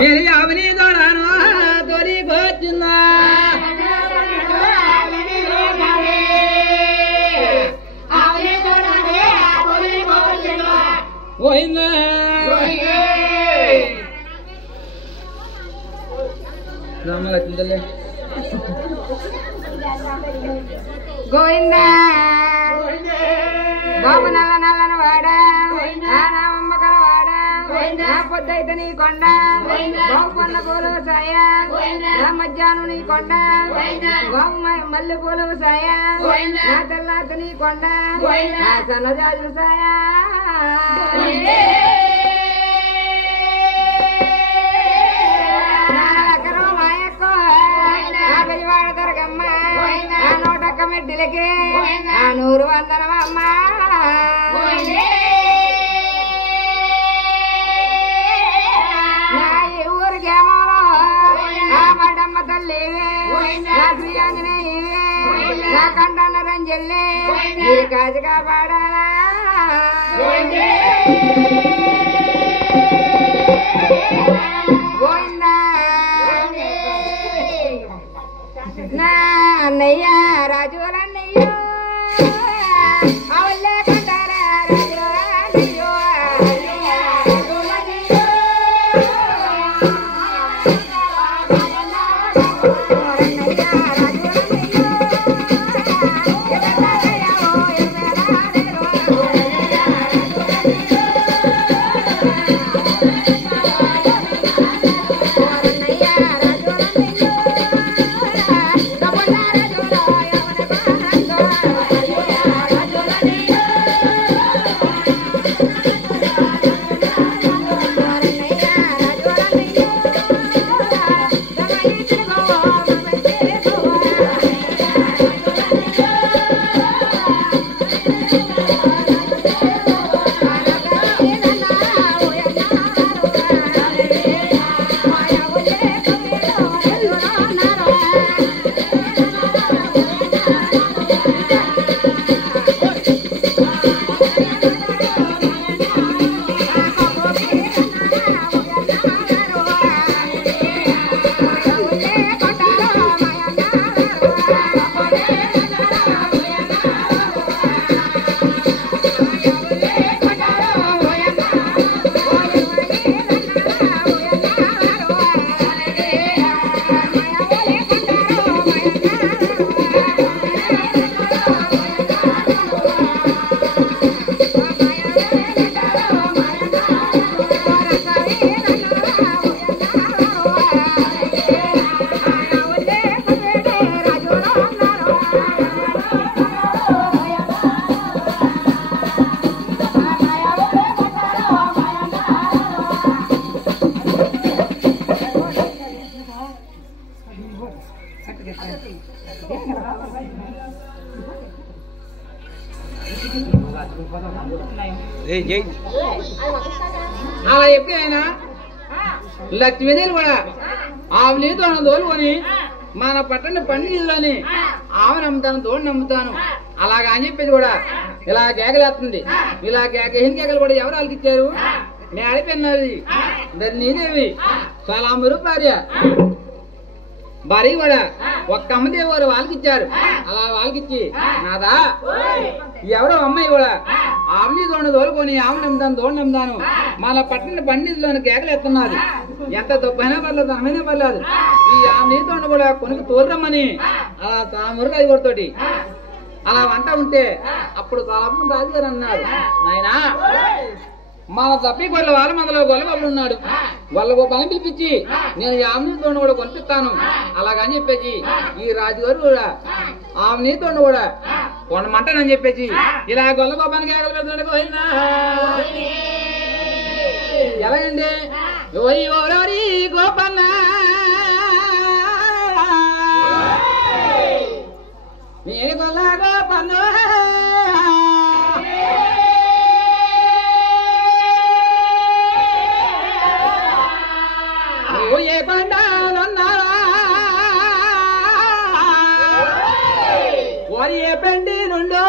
నేను యావని దొడాను తొలికొచ్చిందా పోయిందా రామలక్ష్మి గోవిందా బాబు నల్ల నల్లని వాడా నామమ్మకల వాడా నా పొద్దైతే నీ కొండ బాబు పొన్న పూలు సాయ నా మధ్యాహ్నం నీ కొండ బాబు మల్లె పూలు సాయ నా తెల్లాత నీ కొండ నా సన్నజాజు సాయ మెడ్డిలకి ఆ 100 వందనమమ్మ నా ఈ ఊరికేమోలో నా మడమ్మ తల్లి నా శ్రీ ఆంజనేయవే నా కంటన్న రంజల్లి మీరు కాజుగా పాడాలా గోవిందా నా అన్నయ్య రాజులన్నయ్య అవల్లే కంటారా రాజులన్నయ్యో అలా ఎప్పుడైనా లక్ష్మీదేవి కూడా ఆవులీతో తోలుకొని మన పట్టణ పండితులని ఆమెను నమ్ముతాను తోడు నమ్ముతాను అలాగా అని చెప్పేసి కూడా ఇలా కేకలేస్తుంది. ఇలా కేకలేని కేకలు కూడా ఎవరు వాళ్ళకి ఇచ్చారు? మేడపెన్నది ధరణీదేవి చాలా అమ్మరు భార్య కూడా ఒక్క అమ్మదేవి వారు వాళ్ళకి ఇచ్చారు. అలా వాళ్ళకి ఇచ్చి నాదా ఎవరో అమ్మాయి కూడా ఆమెని తోలుకొని ఆమెను నమ్ముతాను తోడు నమ్ముతాను మన పట్టణ పండితులను కేకలు ఎత్తున్నది. ఎంత దొబ్బైనా పర్లేదు అమ్మైనా పర్లేదు ఈ ఆమెని తోడు కూడా కొనుక్కు తోలురమ్మని అలా తామరు ఐదుగురితోటి అలా వంట ఉంటే అప్పుడు కాలం రాజుగారు అన్నారు, నాయనా మన తప్పి గొల్ల వాళ్ళ మందలో గొల్లగొల్లు ఉన్నాడు, గొల్ల గొప్పని పిలిపించి నేను ఆమెనితో కూడా కొనిపిస్తాను అలాగని చెప్పేసి ఈ రాజుగారు కూడా ఆమెనితో కూడా కొనమంటానని చెప్పేసి ఇలా గొల్ల గొప్పనికి కేకలు పెడుతున్నాడు. పోయినా ఎలాగండి గోపన్న నేను గొల్ల గోపన్న ఏ పండాలన్నారా ఓరి ఏ పెండి నుండో